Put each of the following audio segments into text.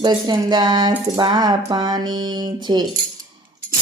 બજરંગદાસ બાપાની છે.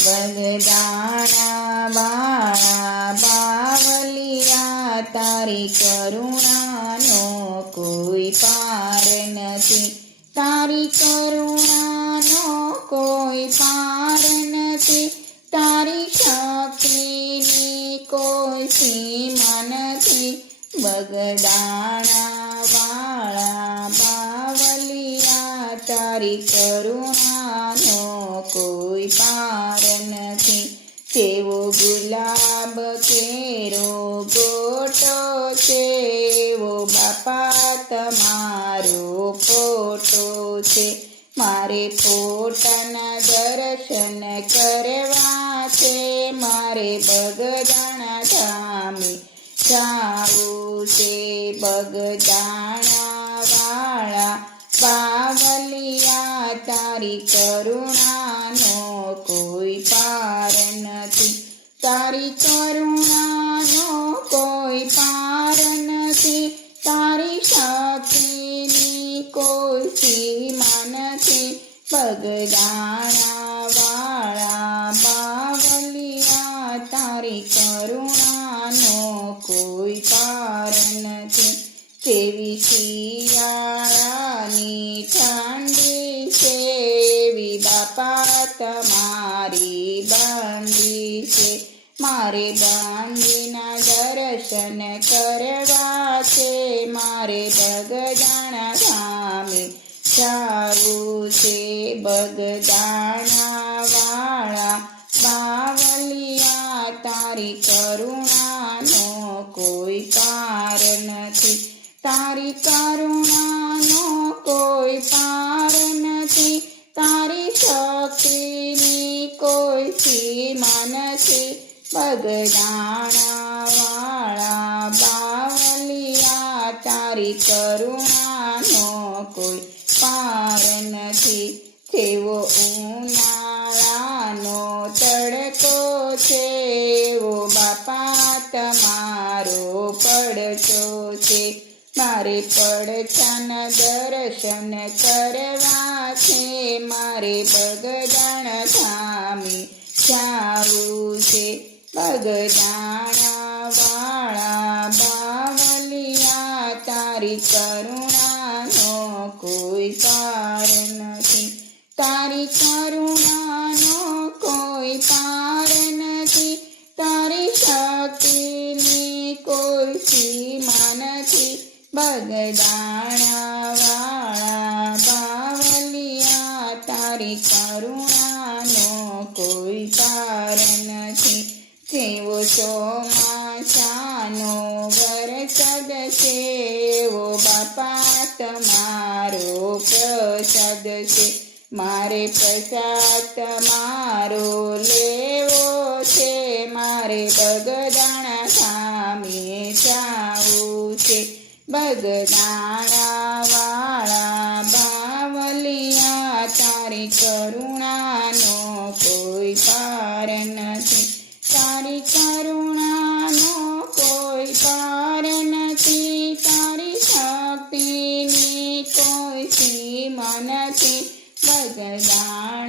બગદાણા વાળા બાવલિયા, તારી કરુણાનો કોઈ પાર નથી. તારી કરુણાનો કોઈ પાર નથી. તારી શક્તિની કોઈ સીમા નથી. બગદાણા વાળા બાવલિયા, તારી કરુણાનો કોઈ પાર નથી. કેવો ગુલાબ કેરો ગોટો છે, એવો બાપા તમારો ફોટો છે. મારે ફોટાના દર્શન કરવા છે. મારે બગદાણા ધામે જાવું છે. બગદાણા વાળા બાવલિયા, તારી કરુણાનો કોઈ પાર નથી. તારી કરુણાનો કોઈ પાર નથી. તારી શક્તિની કોઈ સીમા નથી. બગદાણા વાળા બાવલિયા, તારી કરુણાનો કોઈ પાર નથી. કેવી શિયાળાની ઠંડી છે, એવી બાપા તમારી બંદી છે. મારે બંદીના દર્શન કરવા છે. મારે બગદાણા ધામે જાવું છે. બગદાણા વાળા બાવલિયા, તારી કરુણાનો કોઈ પાર નથી. તારી કરુણાનો કોઈ પાર નથી. તારી શક્તિની કોઈ સીમા નથી. બગદાણા વાળા બાવલિયા, તારી કરુણાનો કોઈ પાર નથી. કેવો ઉનાળાનો તડકો છે, એવો બાપા તમારો પડછો છે. મારે પડછાના દર્શન કરવા છે. મારે બગદાણા ધામે જાવું છે. બગદાણા વાળા બાવલિયા, તારી કરુણાનો કોઈ પાર નથી. તારી કરુણાનો કોઈ પાર નથી. તારી શક્તિની કોઈ સીમા નથી. બગદાણા વાળા બાવલિયા, તારી કરુણાનો કોઈ પાર નથી. કેવો ચોમાસાનો વરસાદ છે, એવો બાપા તમારો પ્રસાદ છે. મારે પ્રસાદ તમારો લેવો છે. મારે બગદાણા ધામે જાવું છે. બગદાણા વાળા બાવલિયા, તારી કરુણાનો કોઈ પાર નથી. તારી કરુણાનો કોઈ પાર નથી. તારી શક્તિની કોઈ સીમા નથી. બગદાણા